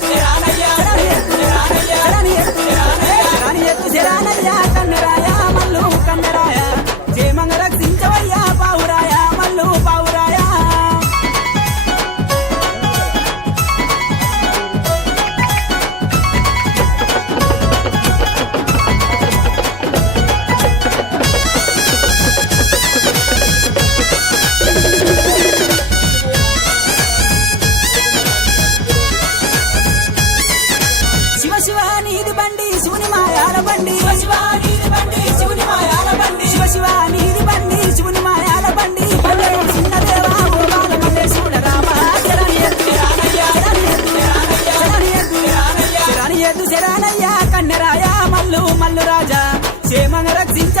Yeah. నీది బండి శివుని మాయాల బండి. శివ నీది బండి శివుని మాయాల బండి. శివ మల్లు మల్లు రాజా. క్షేమంగా రక్షించ